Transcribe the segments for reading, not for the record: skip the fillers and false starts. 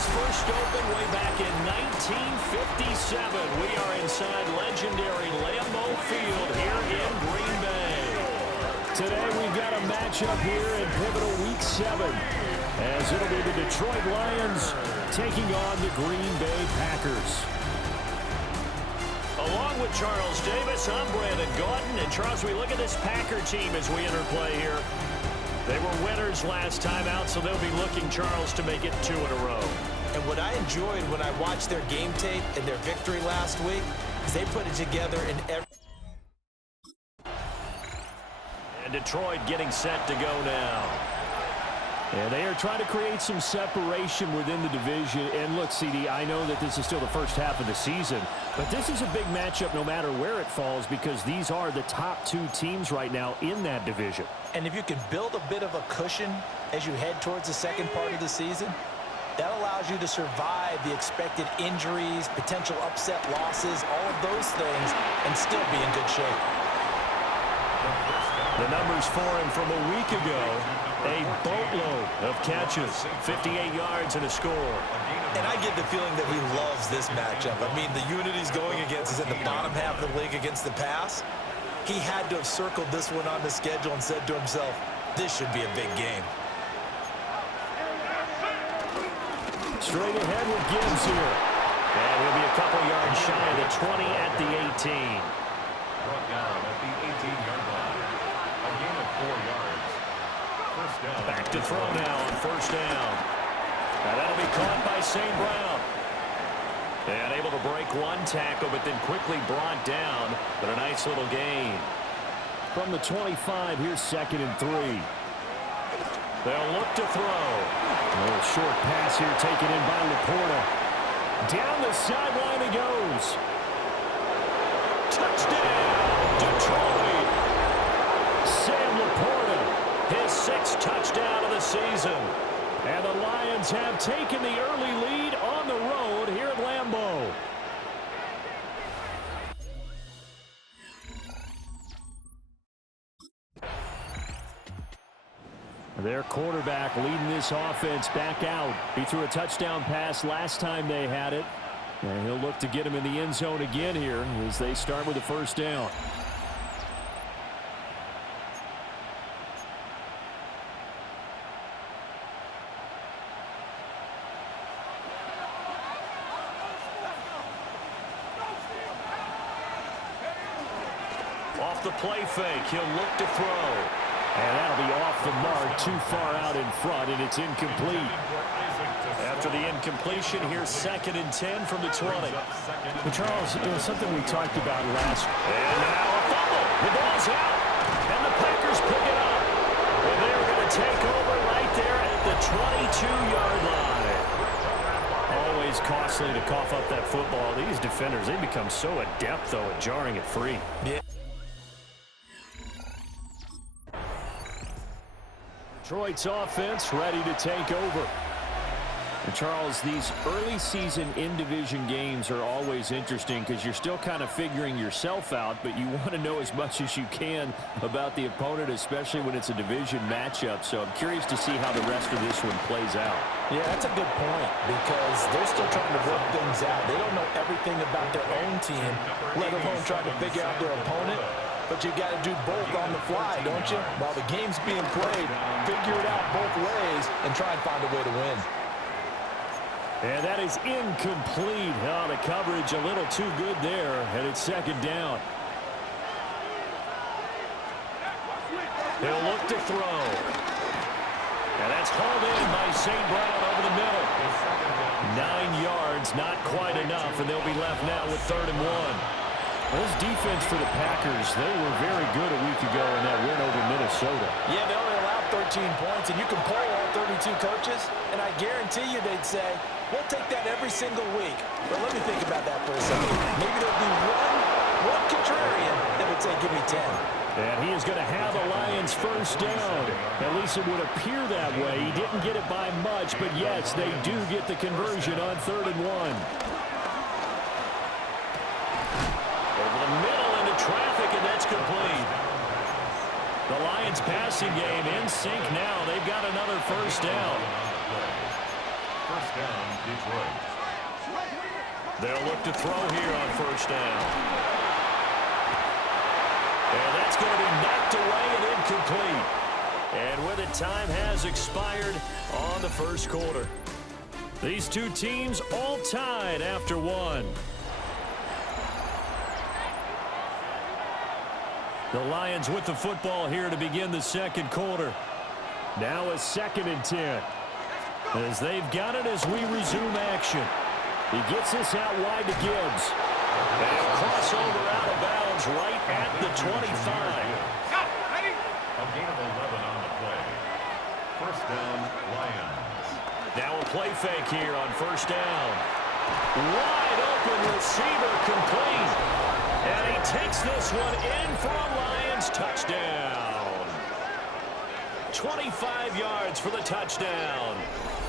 was first opened way back in 1957. We are inside legendary Lambeau Field here in Green Bay. Today we've got a matchup here in pivotal Week 7, as it'll be the Detroit Lions taking on the Green Bay Packers. Along with Charles Davis, I'm Brandon Gaudin. And Charles, we look at this Packer team as we enter play here. They were winners last time out, so they'll be looking, Charles, to make it 2 in a row. And what I enjoyed when I watched their game tape and their victory last week is they put it together in every... And Detroit getting set to go now. And they are trying to create some separation within the division. And look, CD, I know that this is still the first half of the season, but this is a big matchup no matter where it falls, because these are the top 2 teams right now in that division. And if you can build a bit of a cushion as you head towards the second part of the season, that allows you to survive the expected injuries, potential upset losses, all of those things, and still be in good shape. The numbers for him from a week ago, a boatload of catches, 58 yards and a score. And I get the feeling that he loves this matchup. I mean, the unit he's going against is in the bottom half of the league against the pass. He had to have circled this one on the schedule and said to himself, this should be a big game. Straight ahead with Gibbs here. And he'll be a couple yards shy of the 20 at the 18. Brought down at the 18-yard line. A gain of 4 yards. First down. Back to throw now on first down. Now that'll be caught by St. Brown. And able to break one tackle, but then quickly brought down. But a nice little gain. From the 25, here's 2nd and 3. They'll look to throw. A little short pass here taken in by Laporta. Down the sideline he goes. Touchdown, Detroit. Sam Laporta, his 6th touchdown of the season. And the Lions have taken the early lead on the road here at Lambeau. Their quarterback leading this offense back out. He threw a touchdown pass last time they had it. And he'll look to get him in the end zone again here as they start with the first down. Off the play fake, he'll look to throw. And that'll be off the mark, too far out in front, and it's incomplete. After the incompletion, here's 2nd and 10 from the 20. But Charles, it was something we talked about last. And now a fumble. The ball's out. And the Packers pick it up. And they're going to take over right there at the 22-yard line. Always costly to cough up that football. These defenders, they become so adept, though, at jarring it free. Yeah. Detroit's offense ready to take over. And Charles, these early season in-division games are always interesting because you're still kind of figuring yourself out, but you want to know as much as you can about the opponent, especially when it's a division matchup. So I'm curious to see how the rest of this one plays out. Yeah, that's a good point, because they're still trying to work things out. They don't know everything about their own team, let alone trying to figure out their opponent. But you got to do both on the fly, don't you? While the game's being played, figure it out both ways and try and find a way to win. And that is incomplete. Oh, the coverage a little too good there, and it's 2nd down. He'll look to throw. And that's hauled in by St. Brown over the middle. 9 yards, not quite enough, and they'll be left now with 3rd and 1. Well, this defense for the Packers, they were very good a week ago in that win over Minnesota. Yeah, they only allowed 13 points, and you can poll all 32 coaches, and I guarantee you they'd say, we'll take that every single week. But let me think about that for a second. Maybe there'll be one contrarian that would say, give me 10. And he is going to have the Lions first down. At least it would appear that way. He didn't get it by much, but yes, they do get the conversion on 3rd and 1. Middle into traffic, and that's complete. The Lions passing game in sync now. They've got another first down. First down, Detroit. They'll look to throw here on first down. And that's going to be knocked away and incomplete. And with it, time has expired on the first quarter. These two teams all tied after one. The Lions with the football here to begin the second quarter. Now a 2nd and 10. As they've got it as we resume action. He gets this out wide to Gibbs. And he'll cross over out of bounds right at the 25. A gain of 11 on the play. First down, Lions. Now a play fake here on first down. Wide open receiver complete. And he takes this one in for a Lions touchdown. 25 yards for the touchdown.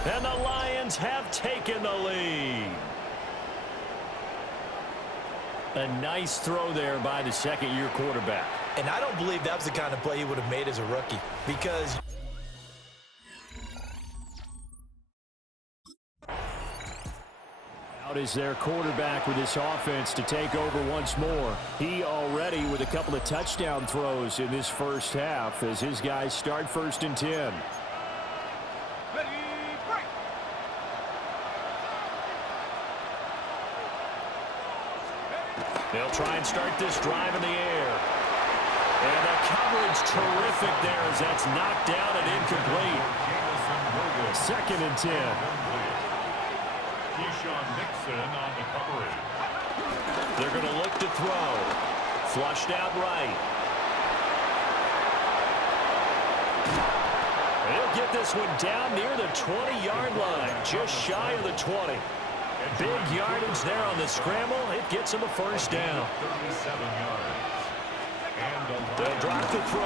And the Lions have taken the lead. A nice throw there by the second-year quarterback. And I don't believe that was the kind of play he would have made as a rookie, because out is their quarterback with this offense to take over once more. He already with a couple of touchdown throws in this first half as his guys start 1st and 10. They'll try and start this drive in the air. And the coverage terrific there as that's knocked down and incomplete. 2nd and 10. Keyshawn Nixon on the coverage. They're going to look to throw. Flushed out right. He'll get this one down near the 20-yard line, just shy of the 20. Big yardage there on the scramble. It gets him a first down. 37 yards. They'll drop the throw.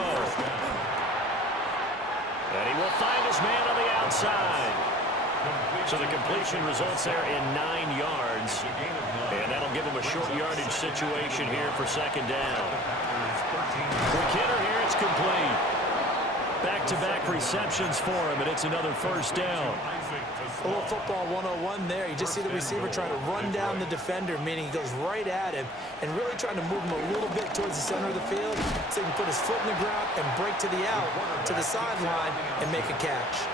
And he will find his man on the outside. So the completion results there in 9 yards. And that'll give him a short yardage situation here for second down. Quick hitter here, it's complete. Back-to-back receptions for him, and it's another first down. a little football 101 there. You just see the receiver trying to run down the defender, meaning he goes right at him and really trying to move him a little bit towards the center of the field so he can put his foot in the ground and break to the out, to the sideline, and make a catch.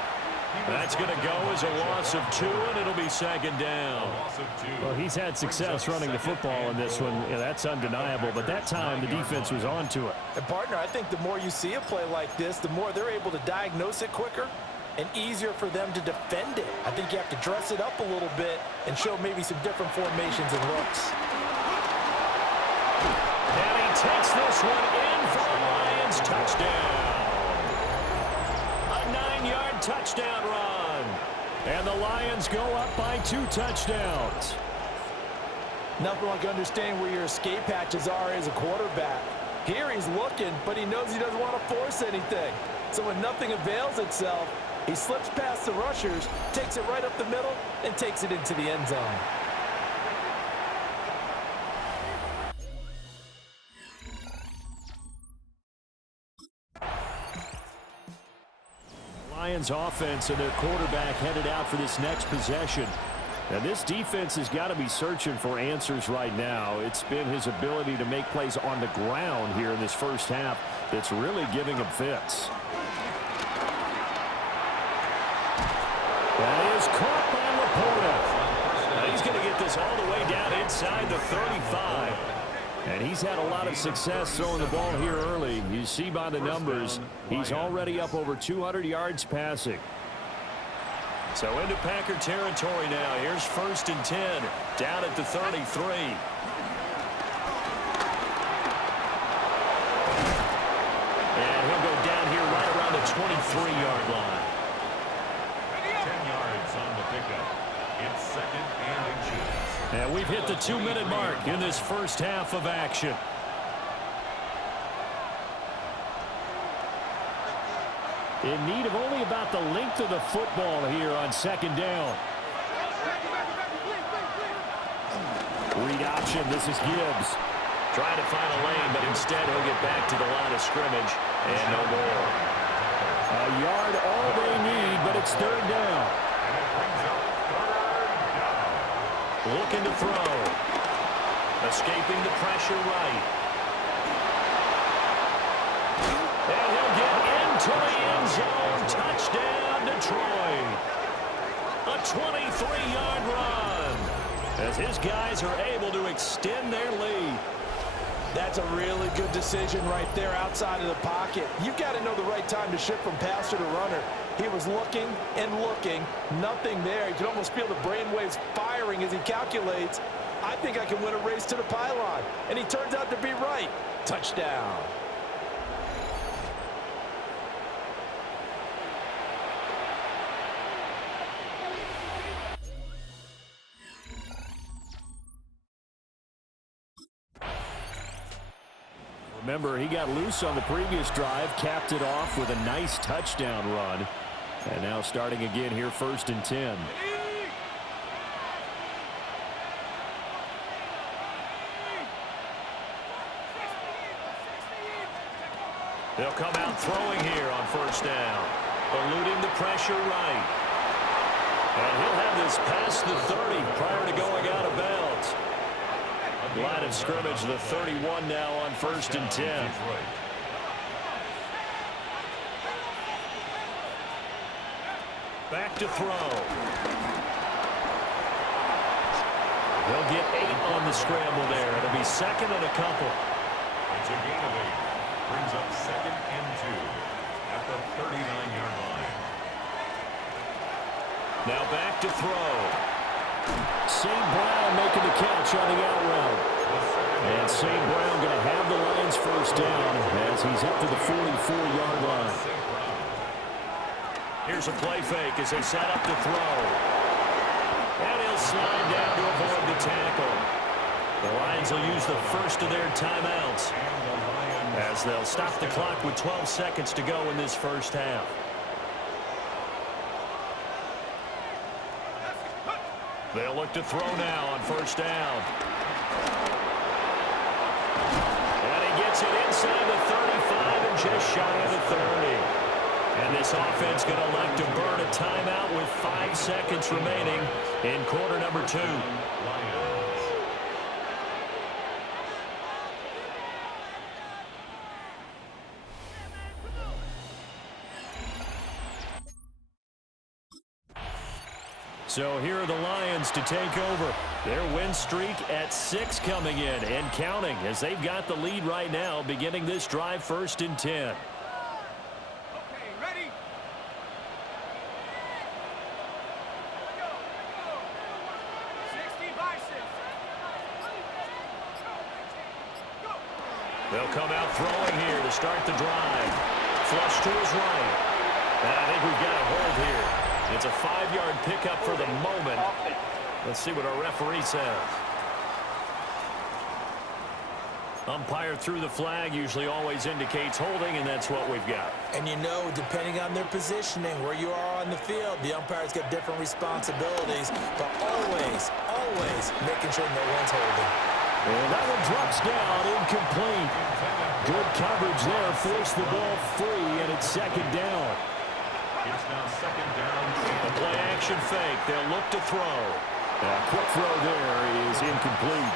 That's going to go as a loss of 2, and it'll be second down. Well, he's had success running the football in this one. Yeah, that's undeniable. But that time, the defense was on to it. And, partner, I think the more you see a play like this, the more they're able to diagnose it quicker and easier for them to defend it. I think you have to dress it up a little bit and show maybe some different formations and looks. And he takes this one in for a Lions touchdown. A 9-yard touchdown run. And the Lions go up by 2 touchdowns. Nothing like understanding where your escape hatches are as a quarterback. Here he's looking, but he knows he doesn't want to force anything. So when nothing avails itself, he slips past the rushers, takes it right up the middle, and takes it into the end zone. Lions offense and their quarterback headed out for this next possession. And this defense has got to be searching for answers right now. It's been his ability to make plays on the ground here in this first half that's really giving him fits. That is caught by Laporta. Now he's going to get this all the way down inside the 35. And he's had a lot of success throwing the ball here early. You see by the numbers, he's already up over 200 yards passing. So into Packer territory now. Here's 1st and 10, down at the 33. And he'll go down here right around the 23-yard line. 10 yards on the pickup. It's 2nd and inches. And we've hit the 2-minute mark in this first half of action. In need of only about the length of the football here on 2nd down. Read option. This is Gibbs. Trying to find a lane, but instead he'll get back to the line of scrimmage and no more. A yard all they need, but it's 3rd down. Looking to throw. Escaping the pressure right. And he'll get into the end zone. Touchdown, Detroit. A 23-yard run as his guys are able to extend their lead. That's a really good decision right there outside of the pocket. You've got to know the right time to shift from passer to runner. He was looking and looking, nothing there. You can almost feel the brainwaves firing as he calculates, I think I can win a race to the pylon. And he turns out to be right. Touchdown. Remember, he got loose on the previous drive, capped it off with a nice touchdown run. And now starting again here, 1st and 10. They'll come out throwing here on 1st down. Eluding the pressure right. And he'll have this past the 30 prior to going out of bounds. Line of scrimmage, the 31 now on 1st and 10. Back to throw. They'll get 8 on the scramble there. It'll be 2nd and a couple. It's a gain of 8. Brings up 2nd and 2 at the 39-yard line. Now back to throw. St. Brown making the catch on the out route. And St. Brown going to have the Lions 1st down as he's up to the 44-yard line. Here's a play fake as they set up to throw. And he'll slide down to avoid the tackle. The Lions will use the first of their timeouts as they'll stop the clock with 12 seconds to go in this 1st half. They'll look to throw now on 1st down. And he gets it inside the 35 and just shy of the 30. And this offense going to elect to burn a timeout with 5 seconds remaining in quarter number 2. So here are the Lions to take over. Their win streak at 6 coming in and counting as they've got the lead right now beginning this drive 1st and 10. Okay, ready? Go. 60 by 6. Go. They'll come out throwing here to start the drive. Flush to his right. And I think we've got a hold here. It's a 5-yard pickup for the moment. Let's see what our referee says. Umpire threw the flag, usually always indicates holding, and that's what we've got. And you know, depending on their positioning, where you are on the field, the umpire's got different responsibilities, but always making sure no one's holding. And that one drops down, incomplete. Good coverage there, forced the ball free, and it's 2nd down. It's now 2nd down. A play action fake. They'll look to throw. Quick throw there is incomplete.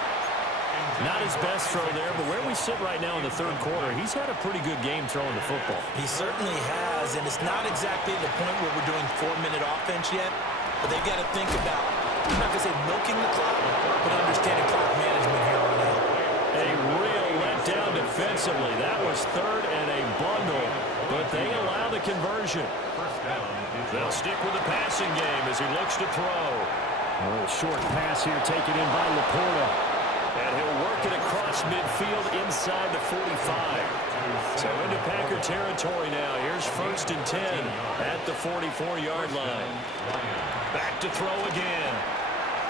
Not his best throw there, but where we sit right now in the 3rd quarter, he's had a pretty good game throwing the football. He certainly has, and it's not exactly the point where we're doing 4-minute offense yet, but they've got to think about, I'm not going to say milking the clock, but understanding clock management here on out. A real letdown defensively. That was 3rd and a bundle, but they allow the conversion. They'll stick with the passing game as he looks to throw. A little short pass here taken in by Laporta. And he'll work it across midfield inside the 45. So into Packer territory now. Here's 1st and 10 at the 44-yard line. Back to throw again.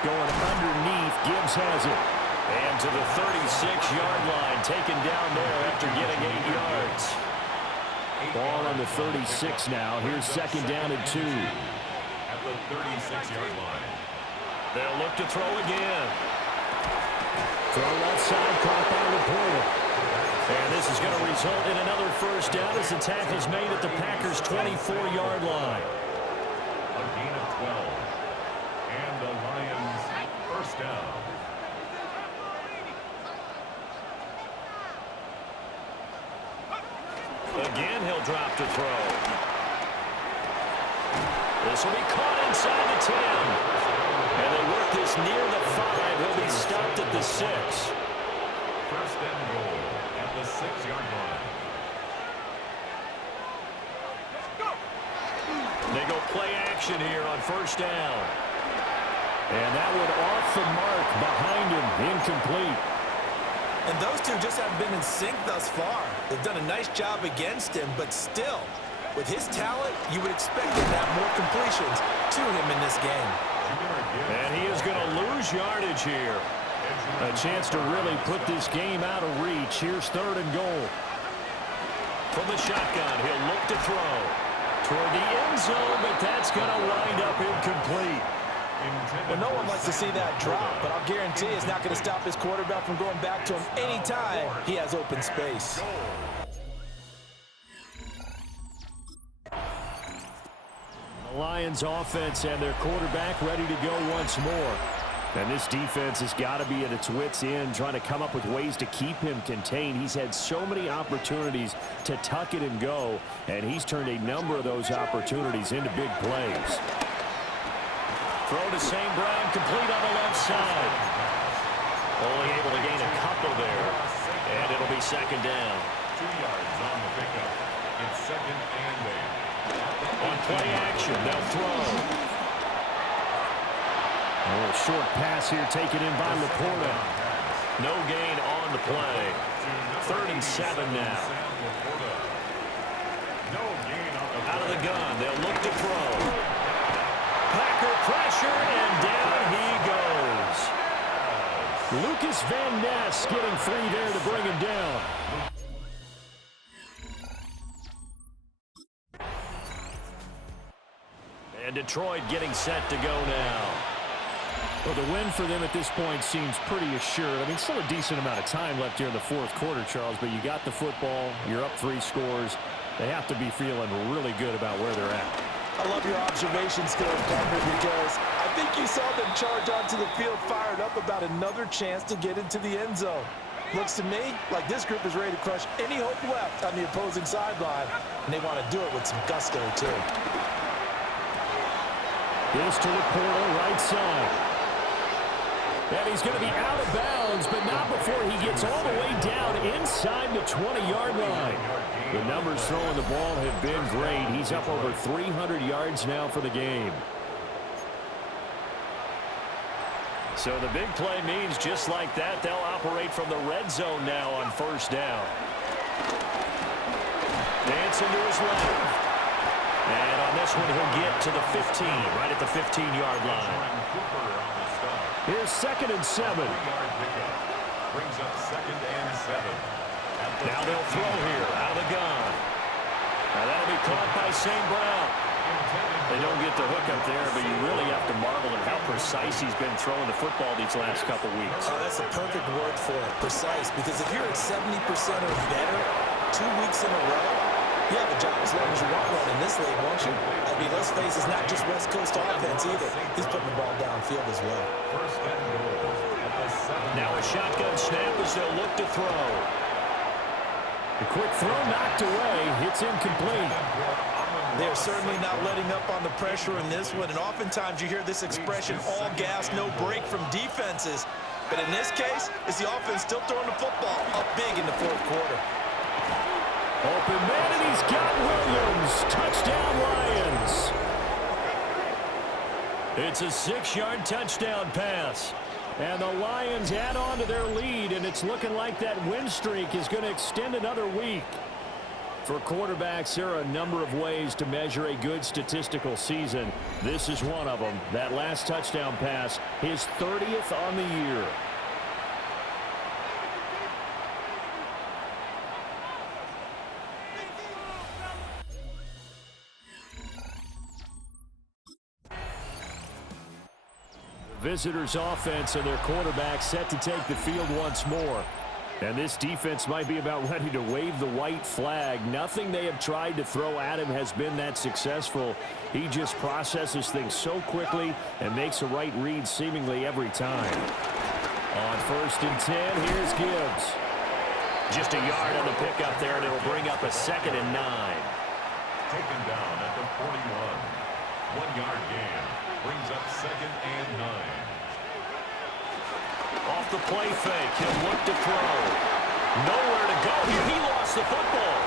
Going underneath, Gibbs has it. And to the 36-yard line, taken down there after getting 8 yards. Ball on the 36 now. Here's 2nd down and 2. At the 36-yard line. They'll look to throw again. Throw left side, caught by Laporta. And this is going to result in another 1st down as the tackle's made at the Packers' 24-yard line. A gain of 12. And the Lions 1st down. again, he'll drop to throw. This will be caught inside the 10. And they work this near the 5. He'll be stopped at the 6. First and goal at the 6-yard line. They go play action here on first down. And that one off the mark behind him, incomplete. And those two just haven't been in sync thus far. They've done a nice job against him, but still, with his talent, you would expect him to have more completions to him in this game. And he is going to lose yardage here. A chance to really put this game out of reach. Here's 3rd and goal. From the shotgun, he'll look to throw toward the end zone, but that's going to wind up incomplete. Well, no one likes to see that drop, but I'll guarantee it's not going to stop his quarterback from going back to him anytime he has open space. The Lions offense and their quarterback ready to go once more. And this defense has got to be at its wits' end, trying to come up with ways to keep him contained. He's had so many opportunities to tuck it and go, and he's turned a number of those opportunities into big plays. Throw to St. Brown, complete on the left side. Only able to gain a couple there, and it'll be 2nd down. 2 yards on the pickup. It's 2nd and 8. On play action, they'll throw. A little short pass here taken in by Laporta. No gain on the play. 3rd and 7 now. Out of the gun, they'll look to throw. Packer pressure, and down he goes. Lucas Van Ness getting free there to bring him down. And Detroit getting set to go now. Well, the win for them at this point seems pretty assured. I mean, still a decent amount of time left here in the 4th quarter, Charles, but you got the football, you're up 3 scores. They have to be feeling really good about where they're at. I love your observation skills, partner, because I think you saw them charge onto the field fired up about another chance to get into the end zone. Looks to me like this group is ready to crush any hope left on the opposing sideline, and they want to do it with some gusto, too. This to Laporta, right side. And he's going to be out of bounds, but not before he gets all the way down inside the 20-yard line. The numbers throwing the ball have been great. He's up over 300 yards now for the game. So the big play means just like that, they'll operate from the red zone now on first down. Dancing to his left. And on this one, he'll get to the 15, right at the 15-yard line. Here's 2nd and 7. Brings up 2nd and 7. Now they'll throw here, out of the gun. Now that'll be caught by St. Brown. They don't get the hook up there, but you really have to marvel at how precise he's been throwing the football these last couple weeks. Oh, that's the perfect word for it, precise, because if you're at 70% or better 2 weeks in a row, you have a job as long as you want one in this league, won't you? I mean, let's face it's not just West Coast offense either. He's putting the ball downfield as well. First and goal at the 7. Now a shotgun snap as they'll look to throw. The quick throw knocked away. It's incomplete. They're certainly not letting up on the pressure in this one, and oftentimes you hear this expression, all gas, no break from defenses. But in this case, it's the offense still throwing the football up big in the 4th quarter. Open man, and he's got Williams. Touchdown, Lions. It's a 6-yard touchdown pass. And the Lions add on to their lead, and it's looking like that win streak is going to extend another week. For quarterbacks, there are a number of ways to measure a good statistical season. This is one of them. That last touchdown pass, his 30th on the year. Visitors' offense and their quarterback set to take the field once more. And this defense might be about ready to wave the white flag. Nothing they have tried to throw at him has been that successful. He just processes things so quickly and makes a right read seemingly every time. On 1st and 10, here's Gibbs. Just a yard on the pickup there, and it'll bring up a 2nd and 9. Taken down at the 41. 1-yard gain. Brings up 2nd and 9. Off the play fake, he'll look to throw. Nowhere to go here. He lost the football.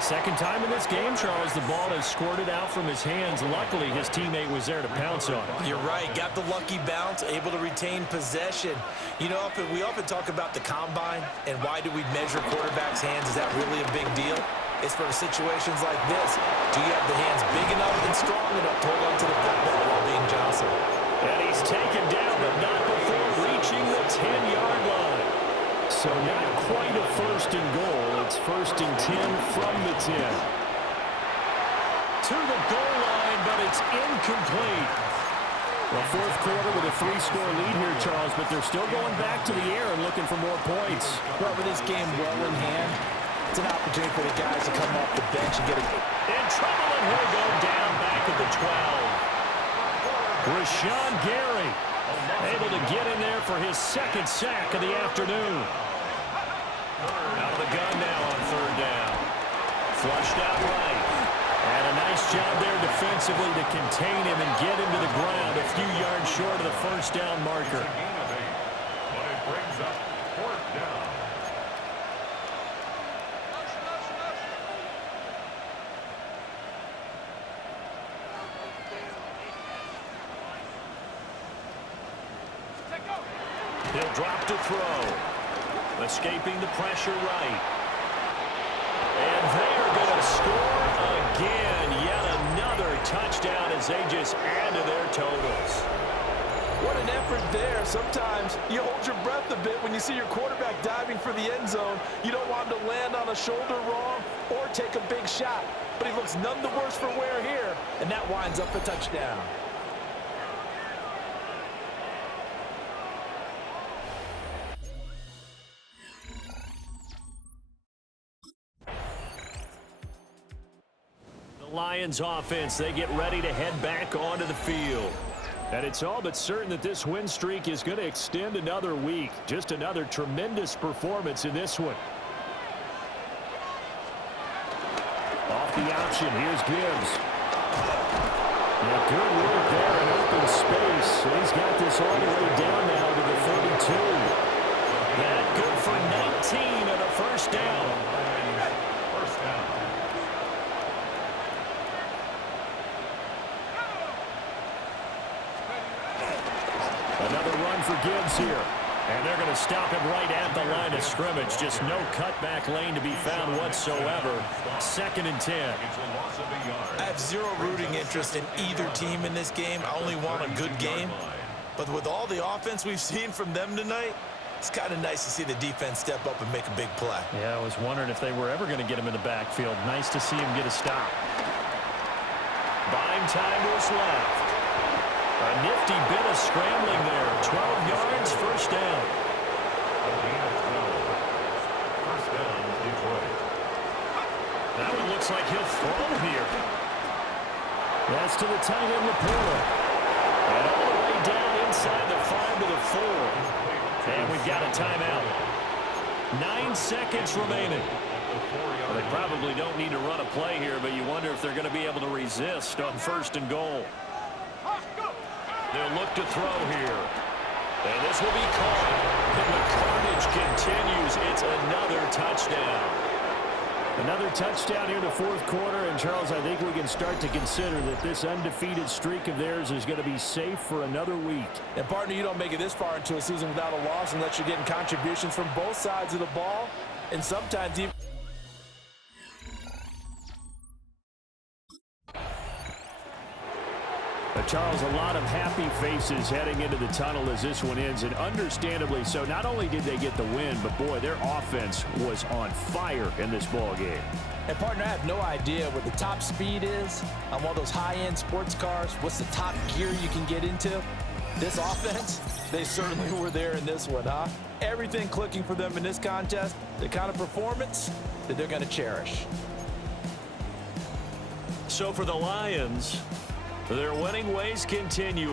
Second time in this game, Charles, the ball has squirted out from his hands. Luckily, his teammate was there to pounce on it. You're right. Got the lucky bounce, able to retain possession. You know, we often talk about the combine and why do we measure quarterbacks' hands. Is that really a big deal? It's for situations like this. Do you have the hands big enough and strong enough to hold on to the football while being jostled? And he's taken down, but not before reaching the 10-yard line. So not quite a 1st and goal. It's 1st and 10 from the 10. To the goal line, but it's incomplete. Well, 4th quarter with a 3-score lead here, Charles, but they're still going back to the air and looking for more points. Well, with this game well in hand, it's an opportunity for the guys to come off the bench and get a... In trouble, and he'll go down back at the 12. Rashawn Gary able to get in there for his 2nd sack of the afternoon. Out of the gun now on 3rd down. Flushed out right. And a nice job there defensively to contain him and get him to the ground a few yards short of the 1st down marker. But it brings up 4th down. He'll drop to throw. Escaping the pressure right. And they're going to score again. Yet another touchdown as they just add to their totals. What an effort there. Sometimes you hold your breath a bit when you see your quarterback diving for the end zone. You don't want him to land on a shoulder wrong or take a big shot. But he looks none the worse for wear here, and that winds up a touchdown. Lions offense, they get ready to head back onto the field. And it's all but certain that this win streak is going to extend another week. Just another tremendous performance in this one. Off the option, here's Gibbs. Yeah, good work there in open space. And he's got this all the way down now to the 32. That good for 19 and a 1st down. Another run for Gibbs here. And they're going to stop him right at the line of scrimmage. Just no cutback lane to be found whatsoever. 2nd and 10. I have zero rooting interest in either team in this game. I only want a good game. But with all the offense we've seen from them tonight, it's kind of nice to see the defense step up and make a big play. Yeah, I was wondering if they were ever going to get him in the backfield. Nice to see him get a stop. Buying time to his left. A nifty bit of scrambling there. 12 yards, 1st down. First down, Detroit. That one looks like he'll throw here. That's to the tight end, Laporta. And all the way down inside the 5 to the 4. And we've got a timeout. 9 seconds remaining. Well, they probably don't need to run a play here, but you wonder if they're going to be able to resist on 1st and goal. They'll look to throw here. And this will be caught. And the carnage continues. It's another touchdown. Another touchdown here in the 4th quarter. And, Charles, I think we can start to consider that this undefeated streak of theirs is going to be safe for another week. And, partner, you don't make it this far into a season without a loss unless you're getting contributions from both sides of the ball. And sometimes even... Charles, a lot of happy faces heading into the tunnel as this one ends, and understandably so. Not only did they get the win, but, boy, their offense was on fire in this ball game. And, partner, I have no idea what the top speed is on one of those high-end sports cars. What's the top gear you can get into? This offense, they certainly were there in this one, huh? Everything clicking for them in this contest, the kind of performance that they're going to cherish. So for the Lions, their winning ways continue.